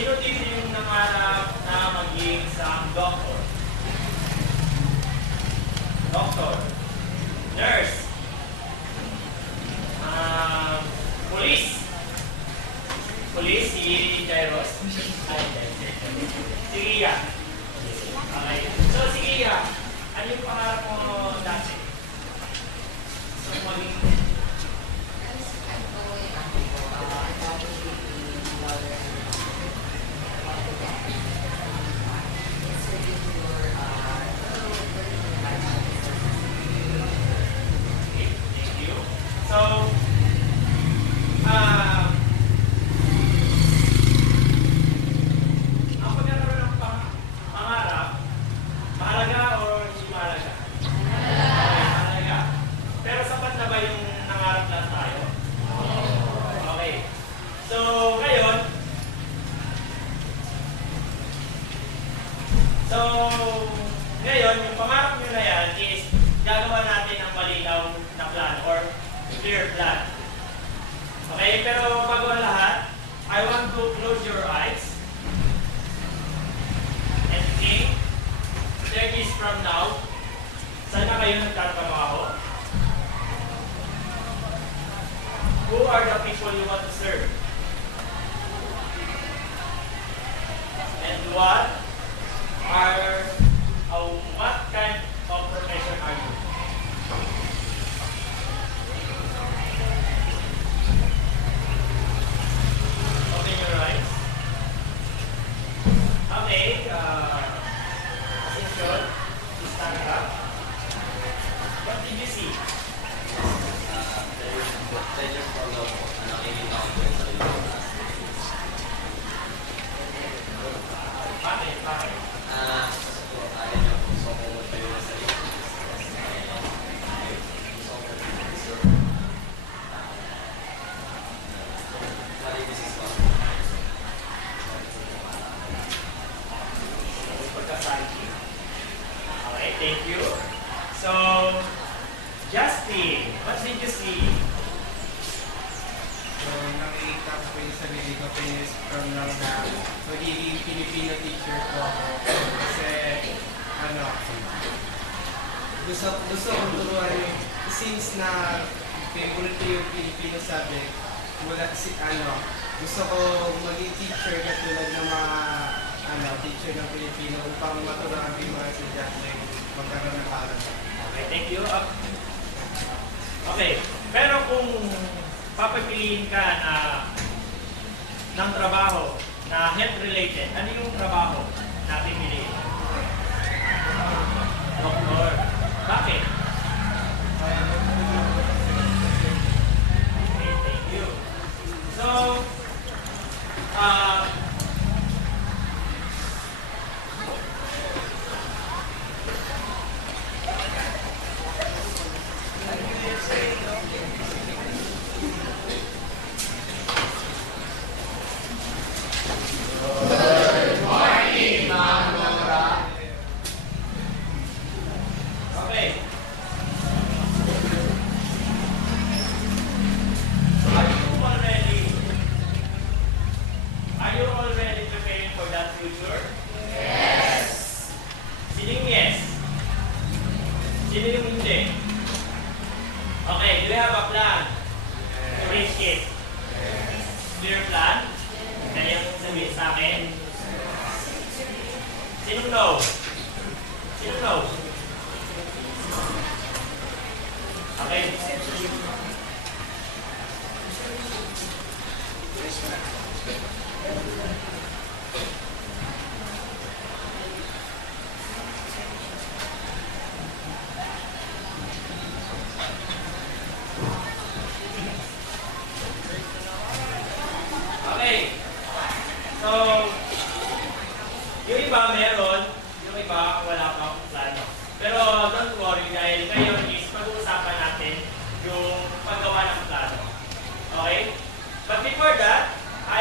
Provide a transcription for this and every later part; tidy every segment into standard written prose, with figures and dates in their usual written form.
Sino dito yung nangarap na maging isang doktor? Doktor. Nurse. Police. Police, si Jairos. Ay, si Gia. Okay. So, si Gia, ano yung pangarap mo dati? So, maging... So, ang pagkakaroon ng pangarap, mahalaga o hindi mahalaga? Mahalaga. Pero sapat na ba yung nangarap lang tayo? Okay. So, ngayon, yung pangarap nyo na yan is gagawa natin ang malinaw na plan or clear plan. Okay, pero bago ang lahat, I want to close your eyes and think 10 years from now, saan na kayo nagtatrabaho? Who are the people you want to serve? And what kind of profession are you? Open your eyes. Okay, attention, stand up. What did you see? Bakit? Okay, thank you. So, Justin, what did you see? So, nakikita ko yung sarili ko from now na magiging Filipino teacher ko ako. Kasi, gusto kong turuan since na favorite ko yung Filipino subject, gusto ko maging teacher katulad ng mga teacher ng Filipino upang maturuan yung mga estudyante magkaroon ng aral. Okay, thank you. Okay, pero kung papapiliin ka ng trabaho na health-related, ano yung trabaho na pipiliin? Doktor. Bakit? Okay, thank you. So, are you already preparing for that future? Yes. Sino yung yes? Sino yung hindi? Okay, do you have a plan to reach it? Clear plan? Kaya mong sabihin sa akin? Sino no? Sino no? Okay. Okay. So, yung iba meron, yung iba wala pa akong plano. Pero don't worry dahil ngayon is pag-uusapan natin yung paggawa ng plano. Okay? But before that, I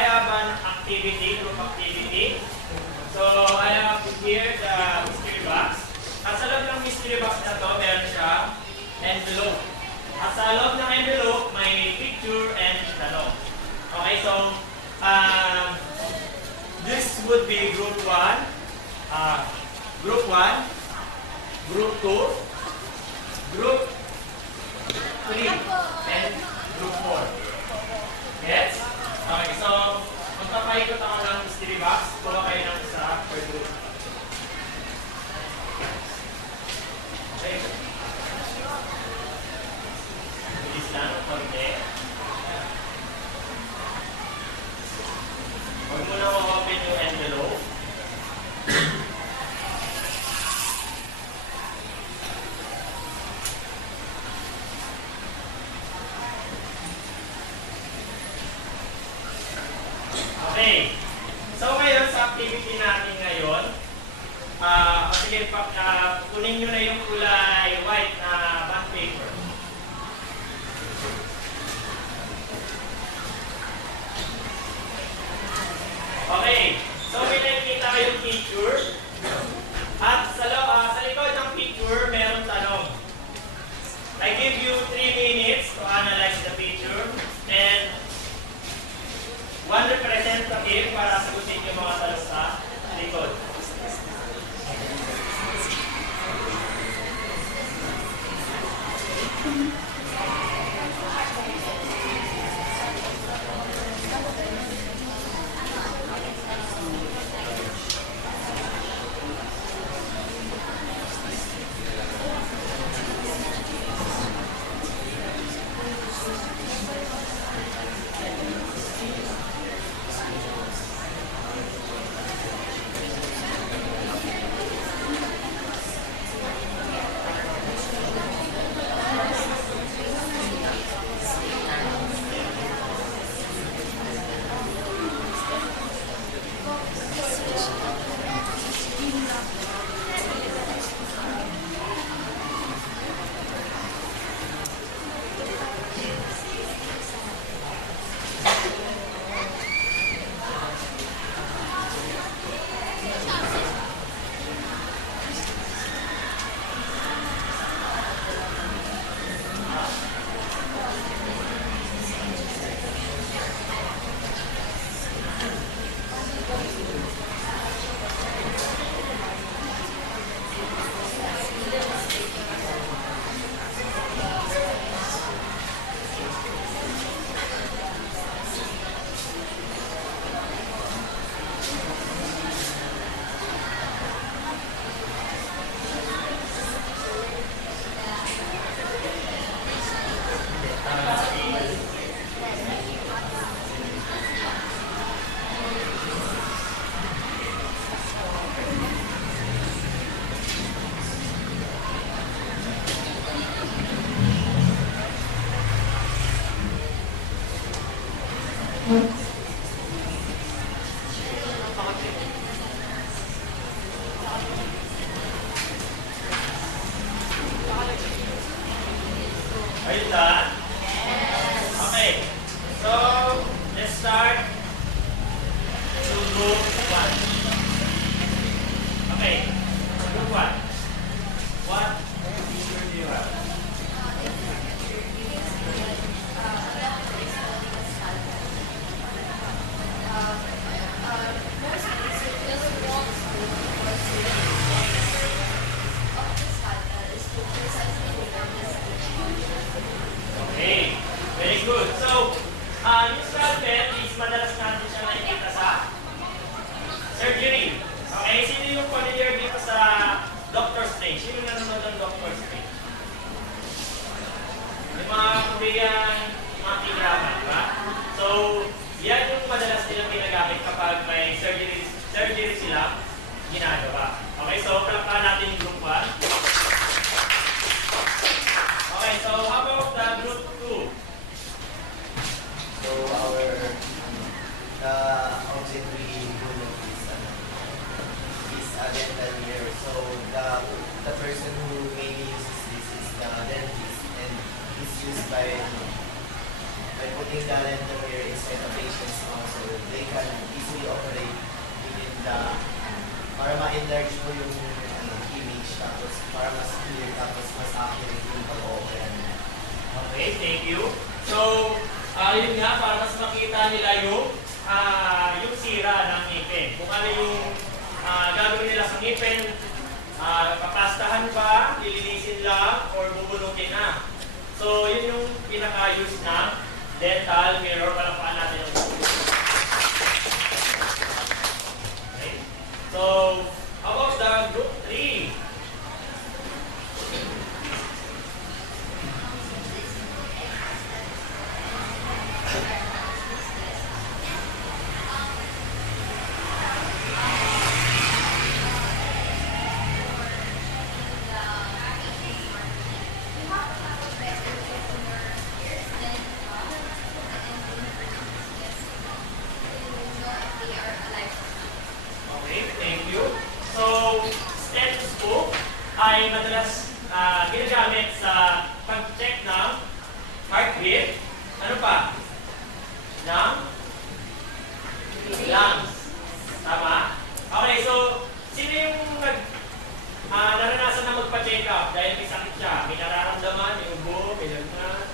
Papaikot ako ng mystery box. Kuha kayo ng isa per group. Okay. Bilis lang, konti. Huwag mo na ma-open yung envelope. Okay. So ngayon, sa activity natin ngayon, sige, kunin nyo na yung kulay white na bond paper. Okay. So may nakikita kayong picture. At sa likod ng picture, meron tanong. I give you 3 minutes to analyze the picture and one representative para sagutin yung mga tanong sa likod. Are you done? Okay. So, let's start to group 1. Okay. Group 1. What picture do you have? Okay, very good. So, yung scalpel is madalas natin siya nakikita sa surgery. Okay, sino yung familiar dito sa Dr. Strange? Sino nanonood ng Dr. Strange? Yung mga Korean, mga K-drama, di ba? So, yan yung madalas nilang ginagamit kapag may surgery sila ginagawa. Okay, so palakpakan natin yung group 1. Okay, so how about the group 2? So the object we bullet is a dental mirror. So the person who mainly uses this is the dentist, and it's used by putting the dental mirror inside the patient's mouth, so they can easily operate within the para ma-enlarge mo yung image, tapos para mas clear, tapos mas accurate yung pag-open. Okay, thank you. So, yun nga, para mas makita nila yung sira ng ngipin. Kung ano yung gagawin nila sa ngipin, papastahan ba, lilinisin lang, or bubunutin na. So, yun yung pinaka-use ng dental mirror. Palakpakan natin yung ng lungs. Tama? Okay, so sino yung naranasan na magpa-check up dahil may sakit siya? May nararamdaman, may ubo, may lagnat.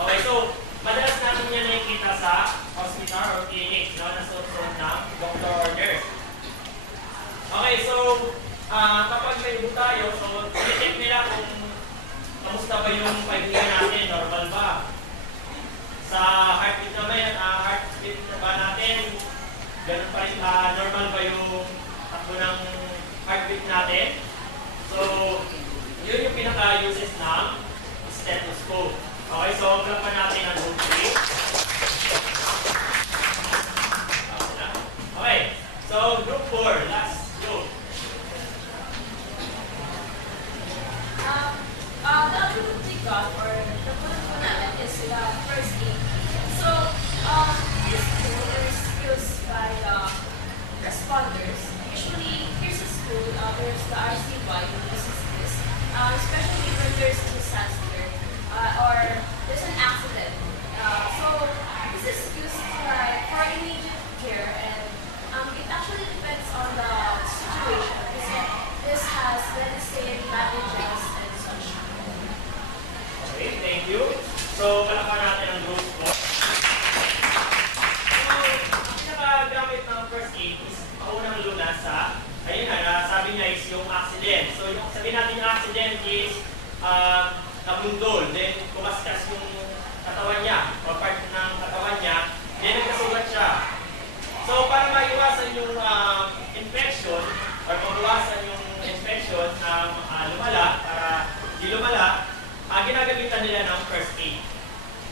Okay, so madalas natin yan nakikita sa hospital or clinic, no? Nasusunod ng doctor or nurse. Okay, so kapag may ubo tayo, so check nila kung kamusta ba yung paghinga natin, normal ba? Sa heartbeat naman, heartbeat na ba natin, ganun pa rin, normal ba yung takbo ng heartbeat natin? So, yun yung pinaka-uses ng stethoscope. Okay, so hanggang natin ang group 3. Okay, so group 4, last group. The group we got, or the first one natin is the first aid. So, this tool is used by the responders. Usually, here's a school, there's the RCY who uses this, especially when there's a disaster or there's an accident. So, this is used for immediate care, and it actually depends on the situation. This has medicine, bandages, and such. Okay, thank you. So, palakpan natin ang group 4. So, ang pinakagamit ng first aid is paunang luna sa, ayun na, sabi niya is yung accident. So, yung sabihin natin yung accident is nabundol, then kumaskas yung katawan niya, o part ng katawan niya, then nagkasugat siya. So, para maiwasan yung infection, or mabawasan yung infection na lumala, para di lumala, ginagamitan nila ng first aid.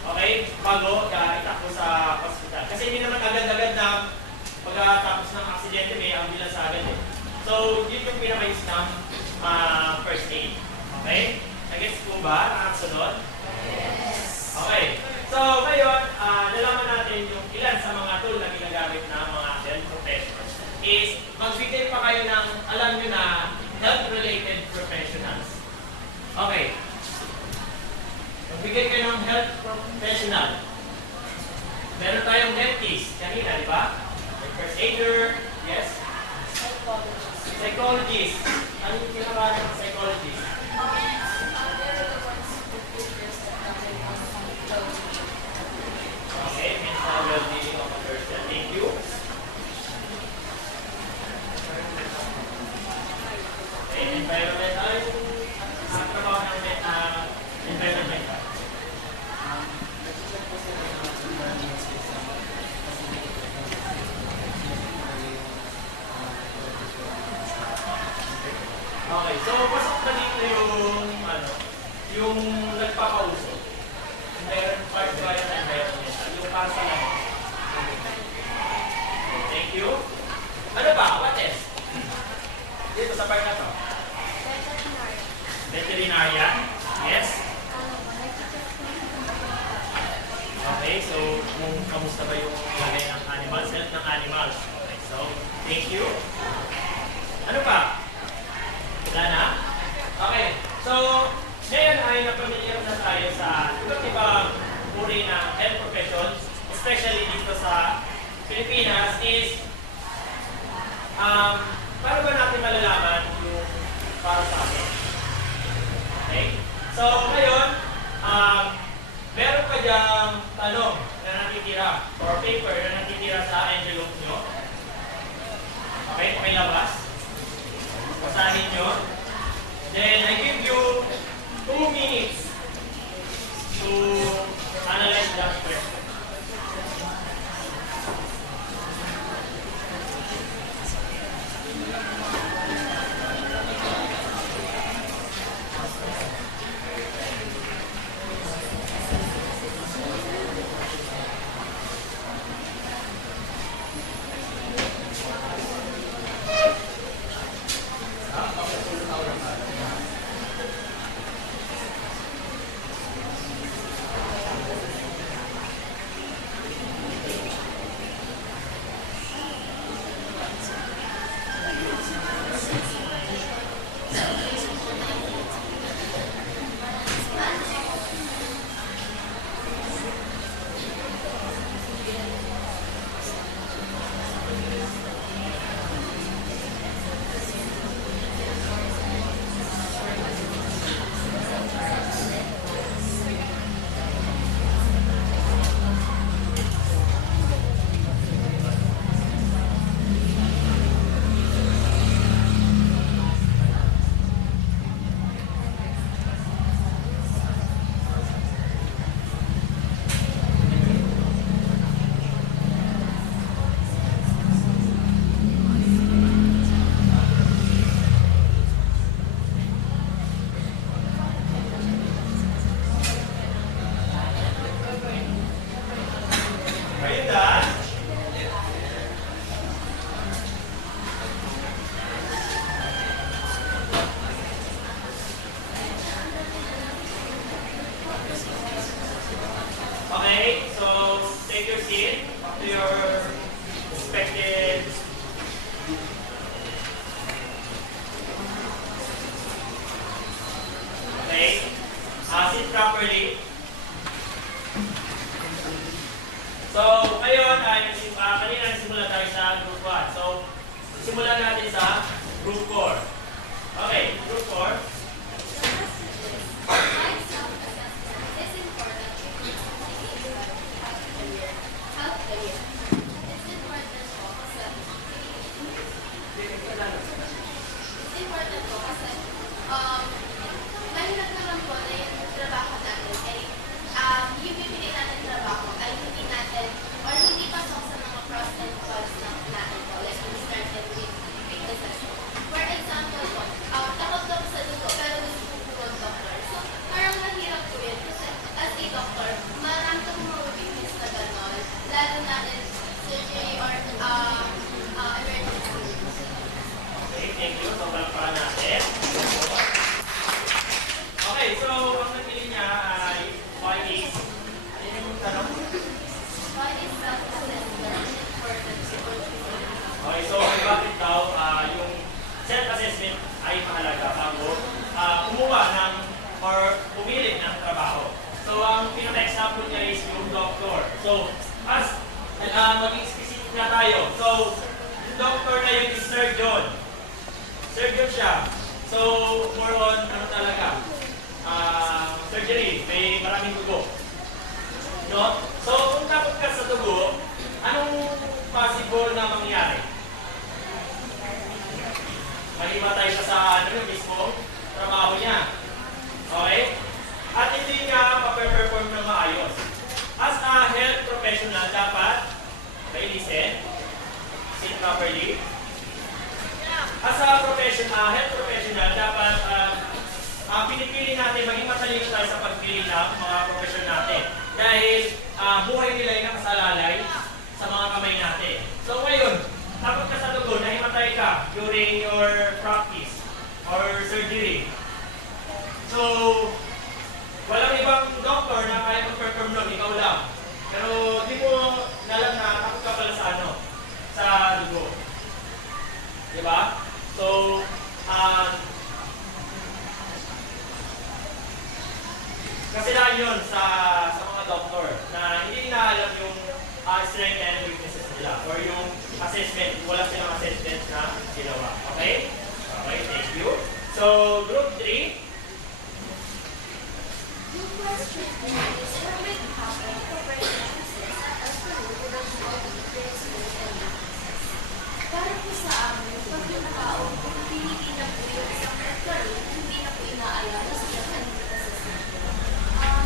Okay? Bago itakbo sa hospital. Kasi hindi naman agad-agad na pagkatapos ng aksidente may ambulance agad eh. So, yun yung pinaka-use ng first aid. Okay? Nag-gets po ba? Nakasunod? Yes! Okay. So, ngayon, nalaman natin yung ilan sa mga tool na ginagamit ng mga health professionals. Is, magbigay pa kayo ng, alam nyo na, health-related professionals. Okay. Magbigay kayo ng health professional. Meron tayong dentist, kanina, di ba? May first aider, yes? Psychologist. Psychologist. Ano yung pinakaano ng psychologist? They're the ones who figures that nothing else Okay, mental well-being of a person. Thank you. Okay, environmental. Ang trabaho ng environmental. Nag-check po sila ng environment space sa Okay, so pasok na dito yung nagpapauso. Part ba yung environmental? Yung para sa lahat. Thank you. Ano ba? What else? Dito sa part na to. Veterinarian. Yes. Okay, so kung kamusta ba yung lagay ng animals, health ng animals. Okay, so thank you. Ano pa? Wala na? Okay, so ngayon ay napamilyar na tayo sa iba't ibang uri ng health professions, especially dito sa Pilipinas is paano ba natin malalaman yung para sa atin? Okay? So ngayon, meron pa diyang tanong na natitira or paper na natitira sa envelope nyo. Okay, pakilabas. Basahin nyo. Then, I give you 2 minutes to analyze that question. So, ngayon ay kanina nagsimula tayo sa group 1. So, simulan natin sa group 4. Okay, group 4. Mahirap naman po na yung trabaho natin ay yung pipili natin trabaho ay hindi natin or hindi pasok sa mga pros and cons natin po. Like we started with weaknesses. For example po, takot ako sa dugo pero gusto ko po ng doctor. So parang mahirap po yun kasi as a doctor, marami kang mga weakness na gano'n. Lalo na in surgery or emergency. Okay, thank you. So, palakpakan natin. Okay, so, ang napili niya ay why is, ano yung tanong? Why is self-assessment important to people? Okay, so, bakit daw yung self-assessment ay mahalaga bago kumuha ng or pumili ng trabaho. So, ang pinaka-example niya is yung doctor. So, as maging specific na tayo. So, yung doctor na yun is surgeon. Surgeon siya. So, more on ano talaga? Surgery. May maraming dugo. No? So, kung takot ka sa dugo, anong possible na mangyari? Mahimatay siya sa yung mismong trabaho niya. Okay? At hindi niya ma-perform na maayos. As a health professional, dapat listen properly. As a health professional, dapat pinipili natin, maging matalino tayo sa pagpili ng mga profesyon natin. Dahil buhay nila ay nakasalalay sa mga kamay natin. So ngayon, takot ka sa dugo, nahimatay ka during your practice or surgery. So, walang ibang doctor na kaya mag-perform nun, ikaw lang. Pero di mo nalang na takot ka pala sa sa dugo. Diba? So, kasilahan yun sa mga doktor na hindi na alam yung strength and weaknesses nila or yung assessment. Wala silang assessment na ginawa. Okay? Okay, thank you. So, group 3. Yung question is, what will happen if a person assesses as a rule without knowing their skills and weaknesses? Para po sa amin, pag yung tao, pinili na po yung isang career, hindi na po inaalala sa and assessment.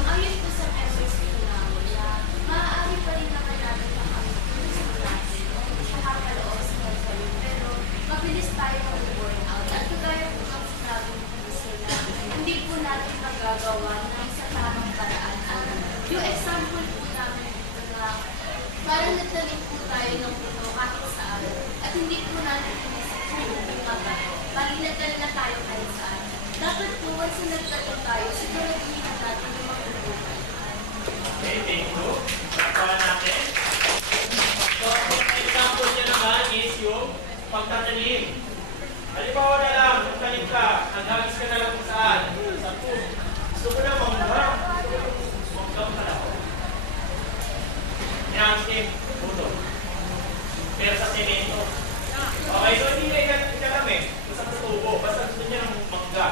Ayon po sa efforts po namin na maaari pa rin naman natin makamit sa klase sa kapaloob sa career, pero mabilis tayo mag-burn out. At kagaya po ng sinabi po sila, hindi po natin magagawa ng sa tamang paraan. Yung example po namin dito na parang nagtanim po tayo ng puno kahit saan at hindi po natin inisip kung bumaga. Bali nagtanim na tayo kahit saan. Dapat po once na nagtanim tayo, siguraduhin natin yung magbubuhay. Okay, thank you. Pagkawa natin. So, ang example niya naman is yung pagtatanim. Halimbawa na lang, kung tanim ka, naghagis ka na lang kung saan. Sa food. Gusto ko na mangga. Mangga ka na. Inangkin, puto. Pero sa semento. Okay, so hindi na ikalam eh. Basta sa tubo. Basta gusto niya ng mangga.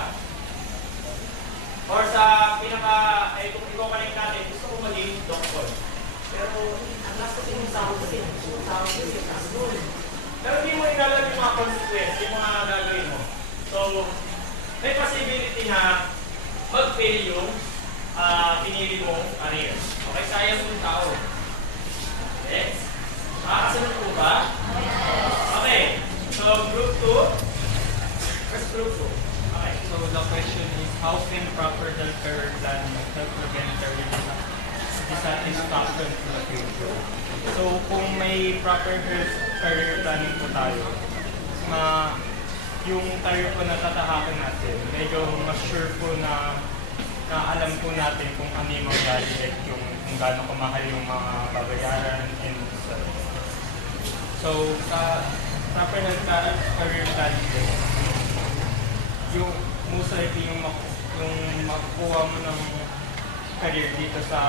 Or sa kung ikaw kanin natin, gusto ko maging doktor. Pero, ang last kasi yung sahod kasi. Yung sahod kasi, sahod. Pero hindi mo inalam yung mga consequence, yung mga gagawin mo. So, may possibility na mag-fail yung pinili mong career. Okay, sayang yung tao. Next. Makakasunod po ba? Okay. So, group 2. First group 2. Okay. So the question is, how can proper health career planning help prevent career dissatisfaction in the future? So kung may proper health career planning po tayo, yung career po na tatahakin natin, medyo mas sure po na alam po natin kung ano yung mangyari, like kung gaano kamahal yung mga babayaran and such. So sa proper health career planning din, yung most likely yung makukuha mo ng career dito sa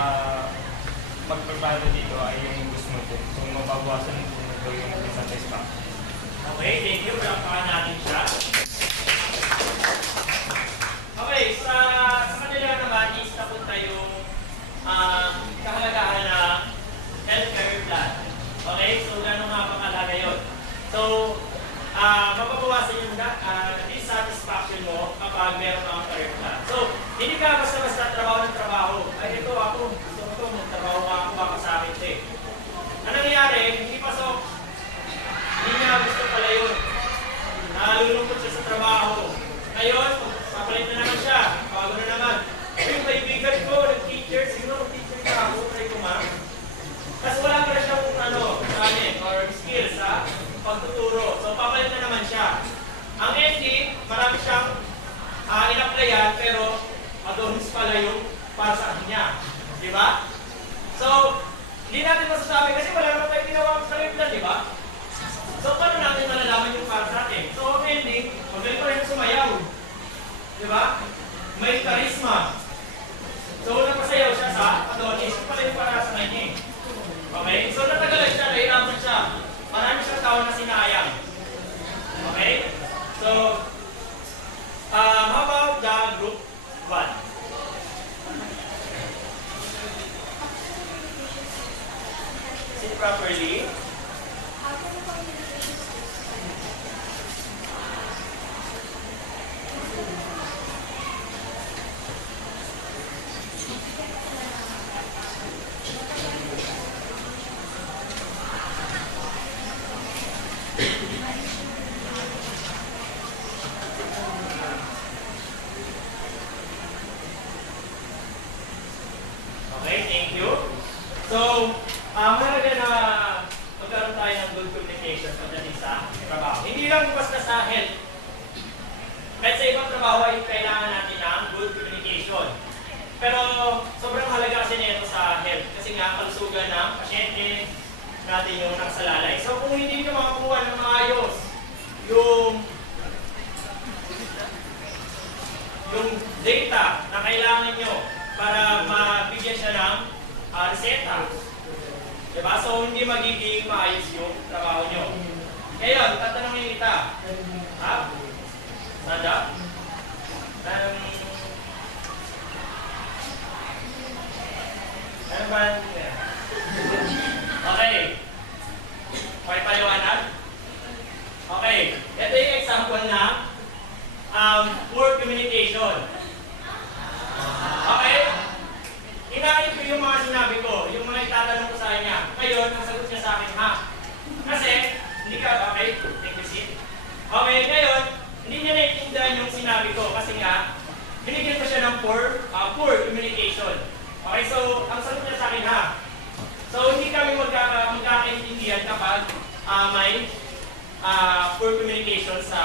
pagpapalo dito ay yung gusto po. So mababawasan po yung dissatisfaction. Okay, thank you. Palakpakan natin siya. Okay, sa kanila naman is napunta yung kahalagahan ng health career plan. Okay, so gano'n nga pangalaga yun. So, mapapawasan yung dissatisfaction mo kapag meron kang career plan. So, hindi ka basta-basta trabaho ng trabaho. Ay, ito ako, gusto ko ito, magtrabaho ka ako, baka sa akin ito eh. Anong nangyari? Hindi pasok. Hindi niya gusto pala yun. Nalulungkot siya sa trabaho. Ngayon, papalit na naman siya. Bago na naman. Yung kaibigan ko, nag-teacher, siguro mag-teacher ka ako, try ko ma. Tapos wala pa siyang talent or skill sa pagtuturo. So, papalit na naman siya. Ang ending, marami siyang in-applyan, pero adonis pala yung para sa kanya. Di ba? So, hindi natin masasabi kasi wala naman tayo ginawa sa career plan, di ba? So, paano natin malalaman yung para sa atin? So, ang ending, magaling pa rin sumayaw. Di ba? May charisma. So, napasayaw siya sa adonis. Yung pala yung para sa kanya. Okay? So, natagalan siya, nahirapan siya. Marami siyang tao na sinayang. Okay? So, how about the group 1? Sit properly. Okay, thank you. So, mahalaga na magkaroon tayo ng good communication pagdating sa trabaho. Hindi lang basta sa health. Kahit sa ibang trabaho ay kailangan natin ng good communication. Pero sobrang halaga kasi nito sa health. Kasi nga, kalusugan ng pasyente natin yung nakasalalay. So, kung hindi nyo makakuha ng maayos yung data na kailangan nyo para mabigyan siya ng reseta. Diba? So, hindi magiging maayos yung trabaho nyo. Ngayon, tatanungin kita. Ha? Sanda? Ano ba? Okay. Okay, paliwanag? Okay. Ito yung example na poor communication. Okay? Inaayos ko yung mga sinabi ko, yung mga itatanong ko sa kanya. Ngayon, ang sagot niya sa akin, ha? Kasi, hindi ka, okay, take a seat. Okay, ngayon, hindi niya naiintindihan yung sinabi ko kasi nga, binigyan ko siya ng poor communication. Okay, so, ang sagot niya sa akin, ha? So, hindi kami magkakaintindihan kapag may poor communication sa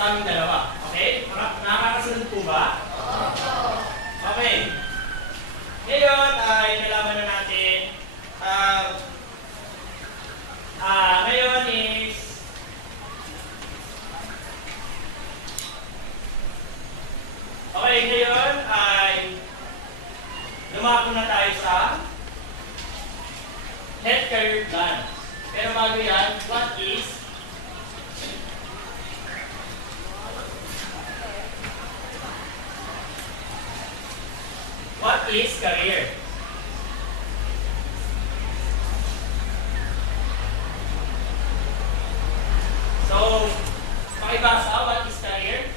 aming dalawa. Okay? Nakakasunod po ba? Okay. Ngayon ay nalaman na natin. Ngayon is okay, ngayon ay lumako na tayo sa health career plan. Pero bago yan, what is career? So, pakibasa, what is career?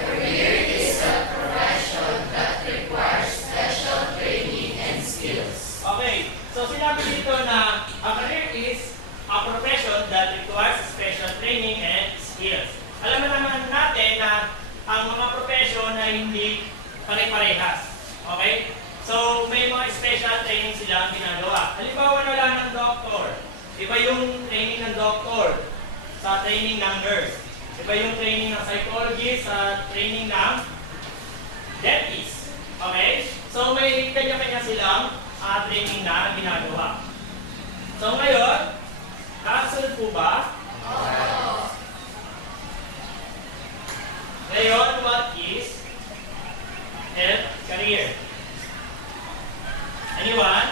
Career is a profession that requires special training and skills. Okay, so sinabi dito na a career is a profession that requires special training and skills. Alam naman natin na ang mga profession ay hindi pare-parehas. Okay? So, may mga special training sila ang ginagawa. Halimbawa, wala ng doktor. Iba yung training ng doktor sa training ng nurse. Iba yung training ng psychologist sa training ng dentist. Okay? So, may kanya-kanya silang training na ginagawa. So, ngayon, nakasunod po ba? Ngayon, what is health career? Anyone?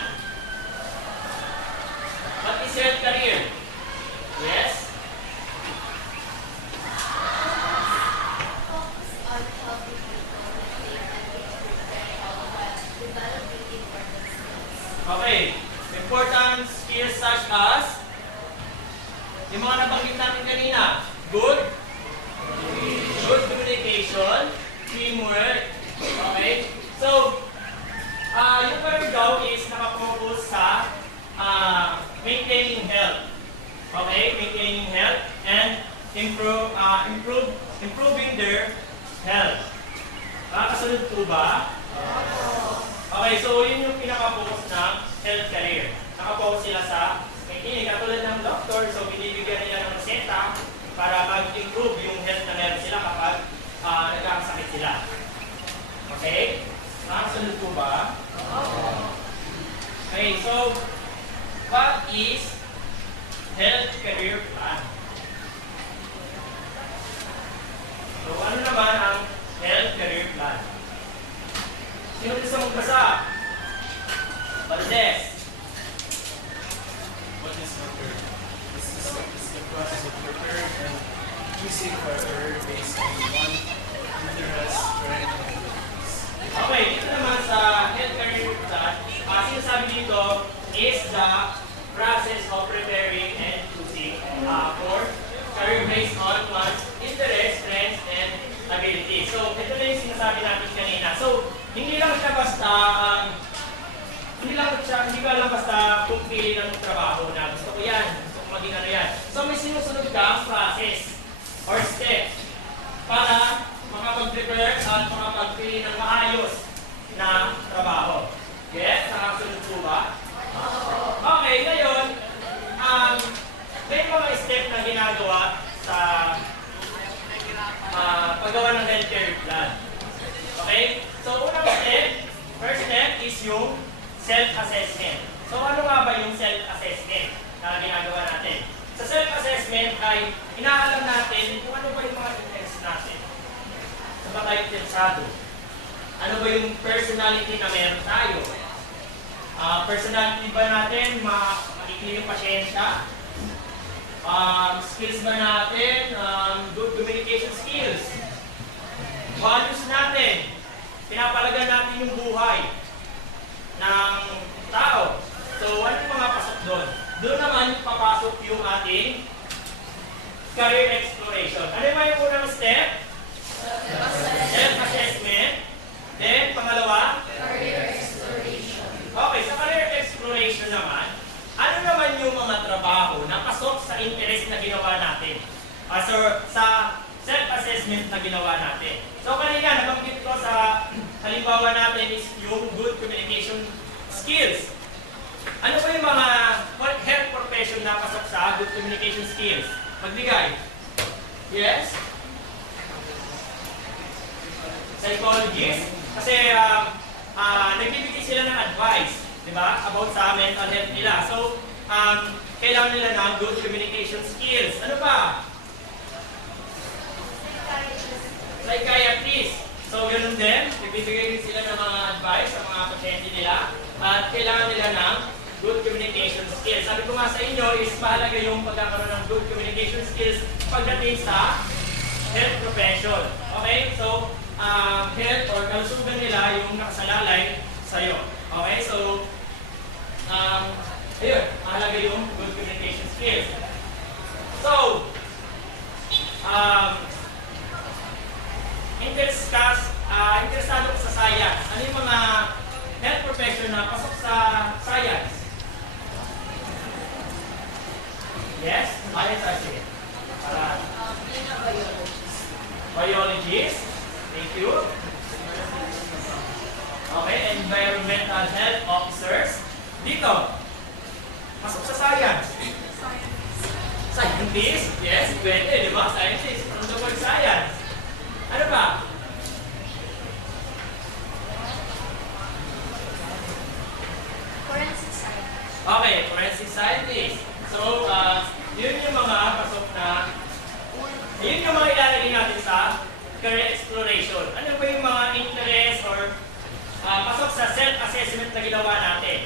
Okay. Important skills such as yung mga nabanggit natin kanina. Good communication, teamwork. Okay? So, yung career daw is nakapokus sa maintaining health. Okay? Maintaining health and improving their health. Nakakasunod po ba? Okay, so yun yung pinaka-focus ng health career. Nakapokus sila sa maintaining. Katulad ng doctor, so binibigyan nila ng reseta para mag-improve yung health na meron sila kapag nagkakasakit sila. Okay? Nakasunod po ba? Okay, so what is health career plan? So ano naman ang health career plan? Sino gusto magbasa? Valdez. What is career? This is the process of preparing and choosing for a career based on one interest, strength, and abilities. Okay, dito naman sa health career plan, sinasabi dito is the process of preparing and choosing for career based on one's interest, strengths, and abilities. So, ito na yung sinasabi natin kanina. So, hindi lang siya basta hindi ka lang basta pumili ng trabaho na gusto ko yan, gusto ko maging ano yan. So, may sinusunod kang process or step para makapag-prepare at makapagpili ng maayos na trabaho. Yes? Nakasunod po ba? Okay, ngayon, may mga step na ginagawa sa paggawa ng healthcare plan. Okay? So, unang step, first step is yung self-assessment. So, ano nga ba yung self-assessment na ginagawa natin? Sa self-assessment ay inaalam natin kung ano ba yung mga interest natin. Sa ba tayo interesado? Ano ba yung personality na meron tayo? Personality ba natin, maikli yung pasyensya? Skills ba natin? Good communication skills. Values natin. Pinapalagan natin yung buhay ng tao. So, ano yung mga pasok doon? Doon naman papasok yung ating career exploration. Ano yung unang step? Self-assessment. Then, pangalawa? Career exploration. Okay, sa career exploration naman, ano naman yung mga trabaho na pasok sa interest na ginawa natin? Sa self-assessment na ginawa natin. So kanina, nabanggit ko sa halimbawa natin is yung good communication skills. Ano ba yung mga health profession na pasok sa good communication skills? Magbigay. Yes? Psychologist. Kasi nagbibigay sila ng advice, di ba? About sa mental health nila. So, kailangan nila ng good communication skills. Ano pa? Psychiatrist. So, ganun din. Nagbibigay din sila ng mga advice sa mga pasyente nila. At kailangan nila ng good communication skills. Sabi ko nga sa inyo is mahalaga yung pagkakaroon ng good communication skills pagdating sa health profession. Okay? So, health or kalusugan nila yung nakasalalay sa'yo. Okay? So, ayun, mahalaga yung good communication skills. So, interesado ka sa science. Ano yung mga health profession na pasok sa science? Yes? Science, sige. Biologist. Thank you. Okay, environmental health officers. Dito, pasok sa science. Scientist? Yes, pwede, di ba? Scientist, from the word science. Ano ba? Forensic science. Okay, forensic scientist. So, yun yung mga pasok na, yun yung mga ilalagay natin sa career exploration. Ano ba yung mga interest or pasok sa self-assessment na ginawa natin?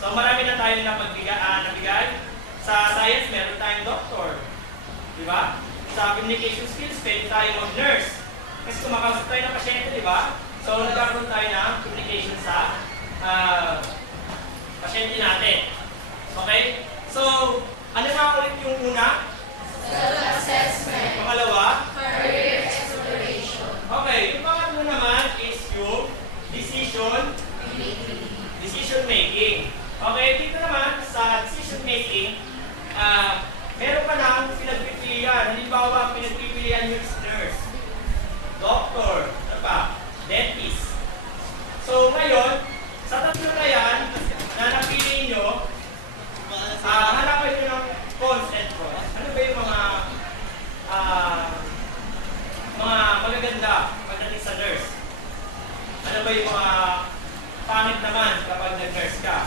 So, marami na tayong nabigay. Sa science, meron tayong doctor. Di ba? Sa communication skills, pwede tayong mag-nurse. Kasi kumakausap tayo ng pasyente, di ba? So, nagkakaroon tayo ng communication sa sustente natin. Okay? So, ano nga ulit yung una? Self-assessment. Pangalawa? Career exploration. Okay, yung pangatlo naman is yung decision making. Okay, dito naman sa decision making, meron ka nang pinagpipilian. Halimbawa, pinagpipilian yung nurse, doctor, ano pa, dentist. So ngayon, sa tatlo na yan, na napili nyo, hanapan nyo ng cons and pros. Ano ba yung mga magaganda pagdating sa nurse? Ano ba yung mga pangit naman kapag nag-nurse ka?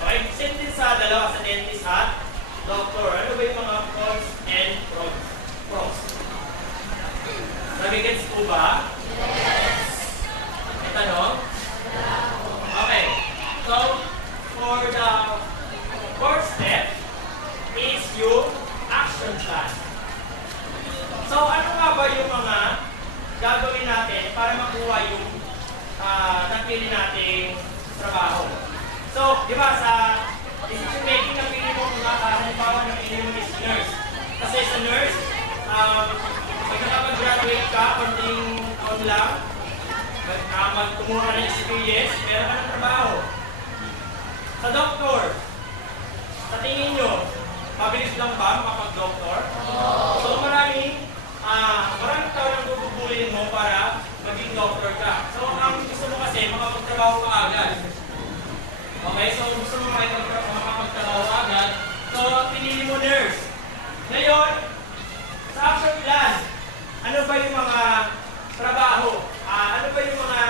Okay, same din sa dalawa, sa dentist at doctor. Ano ba yung mga cons and pros? Nabigets po ba? Yes. May tanong? Okay. So, for the fourth step is yung action plan. So, ano nga ba yung mga gagawin natin para makuha yung napili nating trabaho? So, di ba sa decision making, napili mo kung halimbawa napili mo is nurse. Kasi sa nurse, pag nakapag-graduate ka, konting taon lang, magkumuha ka ng experience, meron ka ng trabaho. Sa doktor, sa tingin nyo, mabilis lang ba makapag-doktor? So maraming taon ang gugugulin mo para maging doktor ka. So ang gusto mo kasi, makapagtrabaho ka agad. Okay, so gusto mo makapagtrabaho agad. So pinili mo nurse. Ngayon, sa action plan, ano ba yung mga trabaho? Ano ba yung mga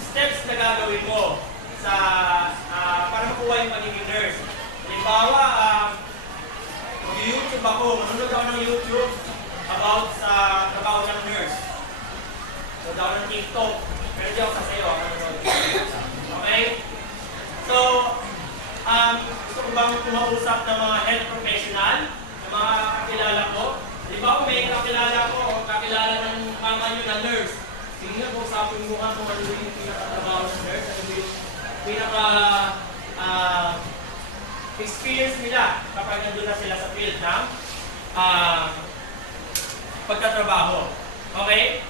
steps na gagawin mo sa para makuha yung pagiging nurse? Halimbawa, mag-YouTube ako, manunod ako ng YouTube about sa trabaho ng nurse. So, daw ng TikTok. Pero di ako sasayo, ako manunod. Okay? So, gusto ko bang kumausap ng mga health professional, ng mga kakilala ko? Halimbawa, may kakilala ko o kakilala ng mama nyo na nurse. Sige nga, kausapin mo ka kung ano yung pinakatrabaho ng nurse, ano yung experience nila kapag nandun na sila sa field ng pagtatrabaho. Okay?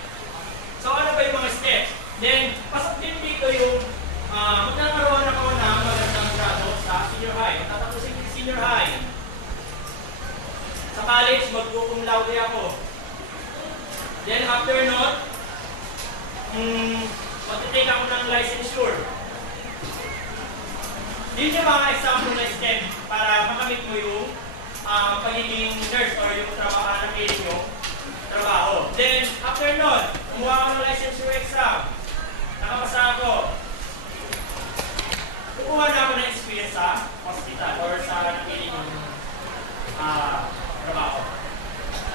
So ano ba yung mga steps? Then, pasok din dito yung magkakaroon ako ng magandang grado sa senior high. Tatapusin yung senior high. Sa college, mag-cum laude ako. Then after nun, mag-take ako ng licensure. Yun yung mga example na step para makamit mo yung pagiging nurse or yung trabaho na piling yung trabaho. Then, after nun, kumuha ako ng licensure exam. Nakapasa ako. Kukuha na ako ng experience sa hospital or sa napiling yung trabaho.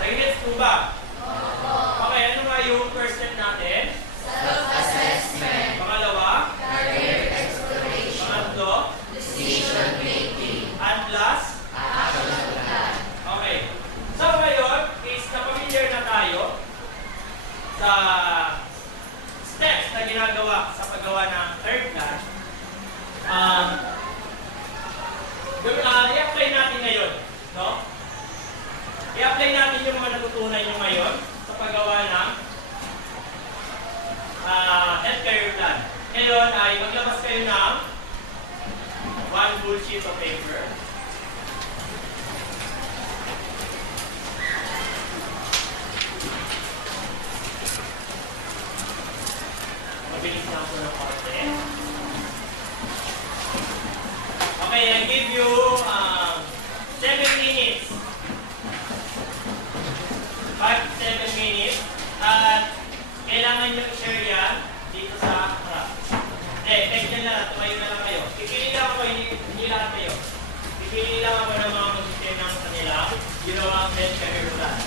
Nag-gets po ba? Okay, ano nga yung first step natin? Self-assessment. Pangalawa? Career exploration. Pangatlo? Decision making. And last? Action plan. Okay. So ngayon is na-familiar na tayo sa steps na ginagawa sa paggawa ng third plan. I-apply natin ngayon. No? I-apply natin yung mga natutunan nyo ngayon sa paggawa ng health career plan. Ngayon ay maglabas kayo ng one full sheet of paper. Mabilis na po ng konti. Okay, I give you 7 minutes. 5 to 7 minutes. At kailangan nyo i-share yan dito sa harap. Kahit dyan na lang, tumayo na lang kayo. Pipili lang ako, hindi lahat kayo. Pipili lang ako ng mga mag-share ng kanila. Ginawang health career plan.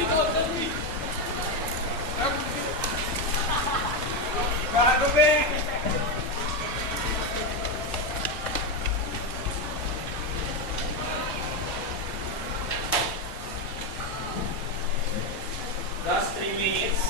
Gago, be! Last 3 minutes.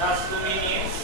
Last 2 minutes.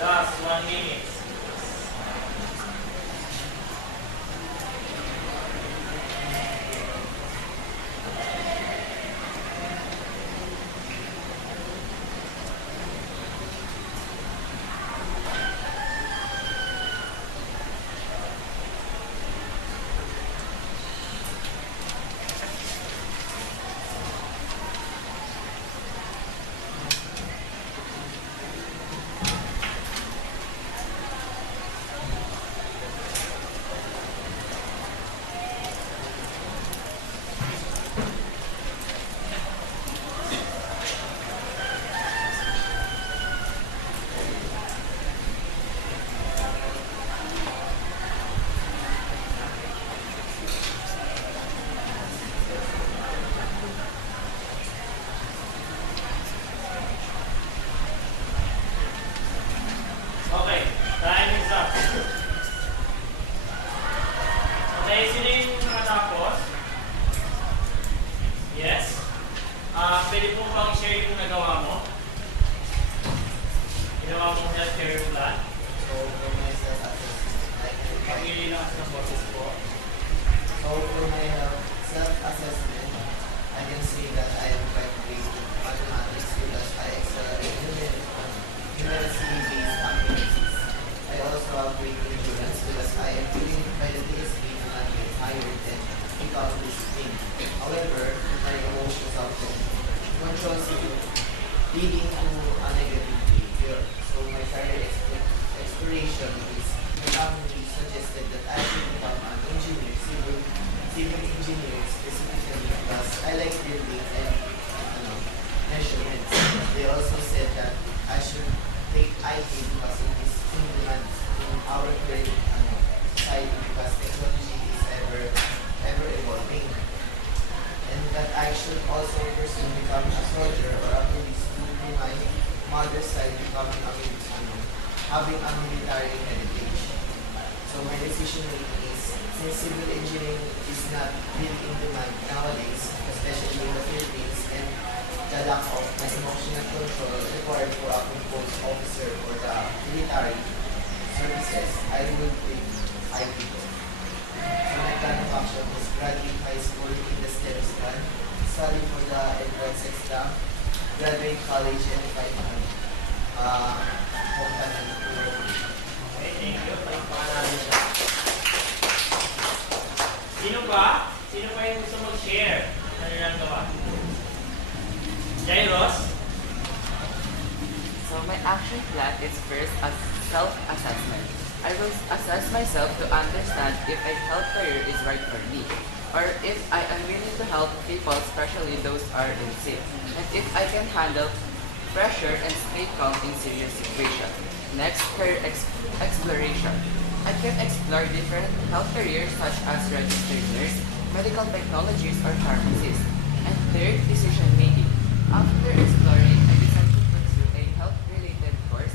Last 1 minute. Okay, time is up. Okay, sino yung nakatapos? Yes? Pwede po bang share yung nagawa mo? Ginawa mo self-care plan? So for my self-assessment, I can Pag-ilinas ng boses po. So for my self-assessment, I can say that I am quite great in mathematics because I excel in numeracy-based activities. I also have great endurance because I am trained by the TSB to not get tired and pick up discipline. However, my emotions often controls me, leading to a negative behavior. So my career exploration is commonly suggested that I should become an engineer, civil engineer specifically because I like building and measurements. They also said that I should take IT because it is in demand in our current society because technology is ever evolving. And that I should also pursue becoming a soldier or a police due to my mother's side becoming having a military heritage. So my decision making is, since civil engineering is not really in demand nowadays, especially in the Philippines, and the lack of emotional control required for a composed officer for the military services, I will pick IT. So my plan of action is graduate high school in the STEM strand, study for the entrance exam, graduate college, and find hometown and Okay, thank you. Palakpakan namin siya. Sino ba? Sino pa yung gusto mag-share? Ano yung gawa? Jairos? So my action plan is first as self-assessment. I will assess myself to understand if a health career is right for me. or if I am willing to help people, especially those are in sick, and if I can handle pressure and stay calm in serious situations. Next, career exploration. I can explore different health careers such as registered nurse, medical technologies, or pharmacist. And third, decision making. After exploring, I decided to pursue a health-related course,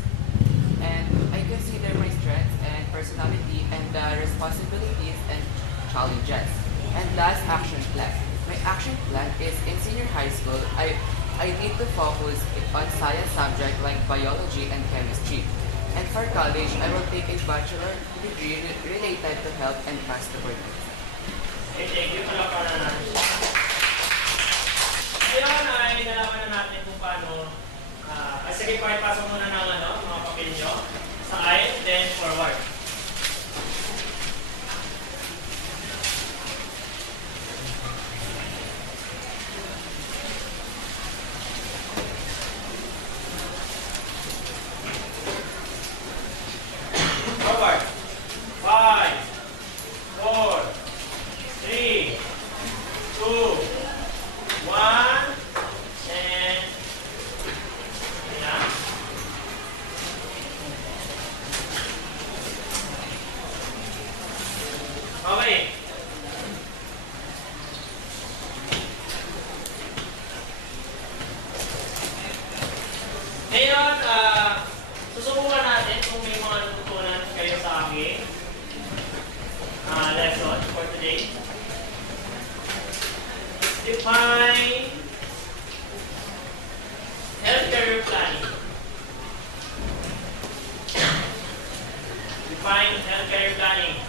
and I consider my strengths and personality and the responsibilities and challenges. And last, action plan. My action plan is in senior high school, I need to focus on science subject like biology and chemistry. And for college, I will take a bachelor degree related to health and masturbation. Okay, thank you. Palakpakan na natin siya. Ngayon ay nalaman na natin kung paano, sige po, ipasok muna ng mga papel nyo. Side, then forward. Forward. 5, 4, 3, 2, 1, and yeah. Okay. Ngayon, susubukan natin kung may mga natutunan kayo sa aking lesson for today. Define health career planning. Define health career planning.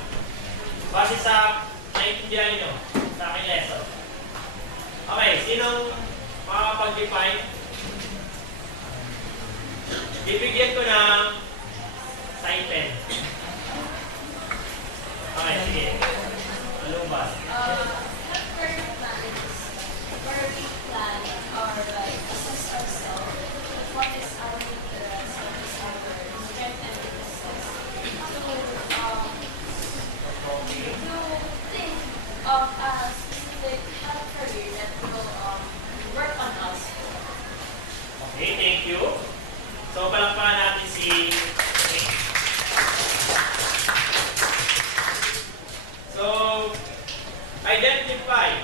Base sa naiintindihan nyo sa aking lesson. Okay, sinong makakapag-define? Bibigyan ko ng sign pen. Okay, sige. Alubas. Career planning is where we plan or like assess ourselves. What is our interest? What is our strength and weaknesses? To think of a specific health career that will work on us. Okay, thank you. So, palakpakan natin si So, identify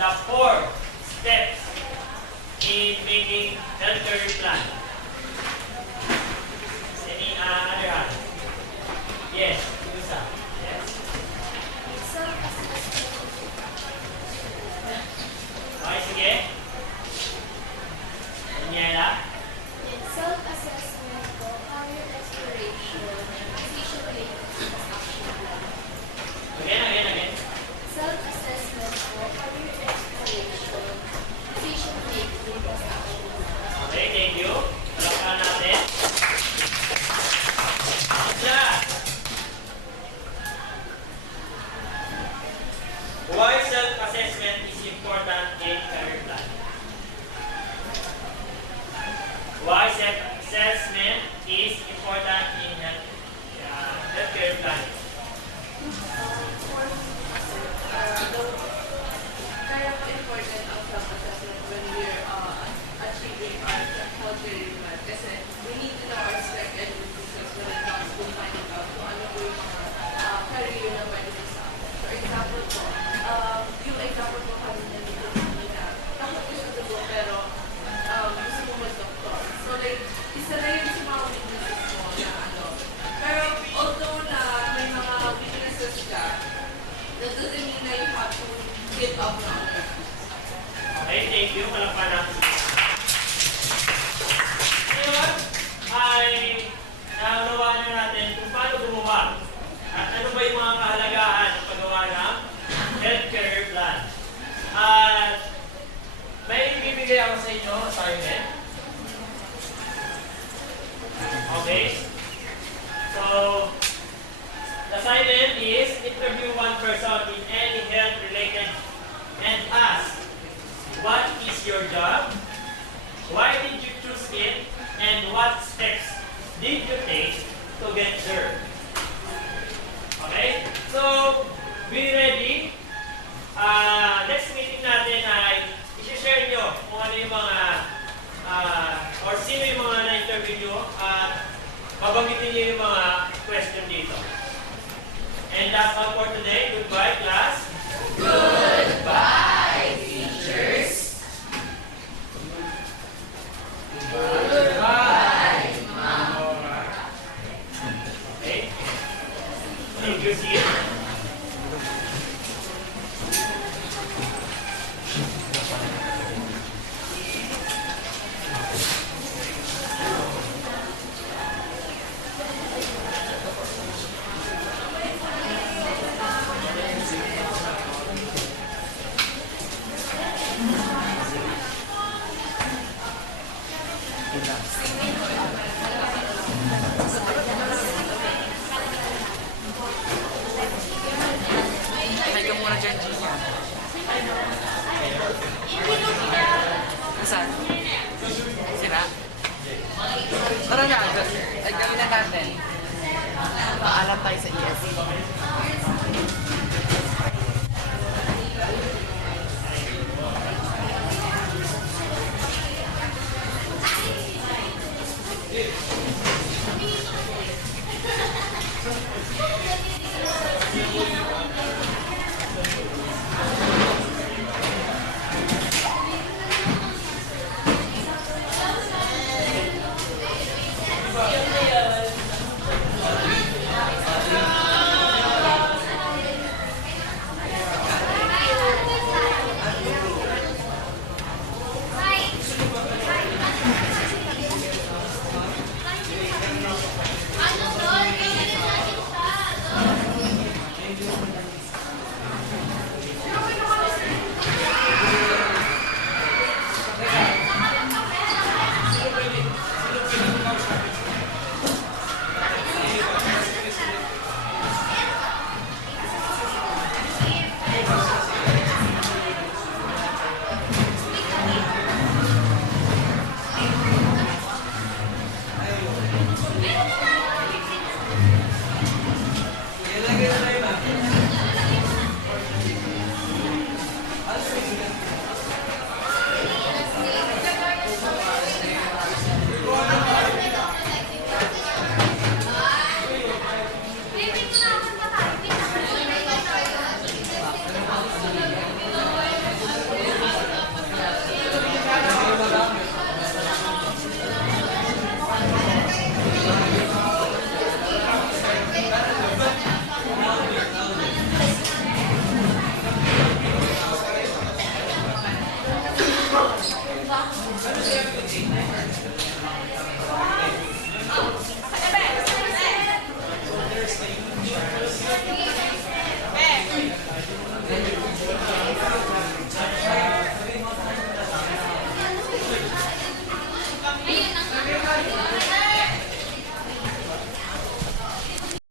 the 4 steps in making health career plan. Any other hand? Yes, Yusa. Yes. Okay, sige. Daniela? Self-assessment po, career exploration, decision making, action plan. Again. Self-assessment po, career exploration, decision making, action plan. Okay, thank you. Palakpakan natin. Isla! Why self-assessment is important in career plan? Why self-assessment is important in healthcare planning? Kind of important ang self-assessment when we're achieving our health career plan. Kasi we need to know our strengths and weaknesses when it comes to finding out kung ano po yung mga career na pwede mo sa atin. For example po, yung example po kanina dito na takot ko sa dugo pero gusto mo mag-doktor. So like, isa na yun sa mga weaknesses mo na ano. Pero although na may mga weaknesses ka, that doesn't mean na you have to give up on it. Okay, thank you. Palakpakan natin. Ngayon ay naunawaan na natin kung paano gumawa at ano ba yung mga kahalagahan ng paggawa ng health career plan. At may bibigay ako sa inyo assignment. Okay? So, the assignment is interview one person in any health-related and ask, what is your job? Why did you choose it? And what steps did you take to get there? Okay? So, be ready next meeting natin ay i-share nyo kung ano yung mga or sino yung mga na-interview nyo at babanggitin nyo yung mga question dito. And that's all for today. Goodbye, class. Goodbye, teachers. Goodbye, Ma'am. Okay. Thank you, see you. May ka muna dyan, Gina. Saan? Sira? Tara na, gawin na natin. Paalam tayo sa ESC.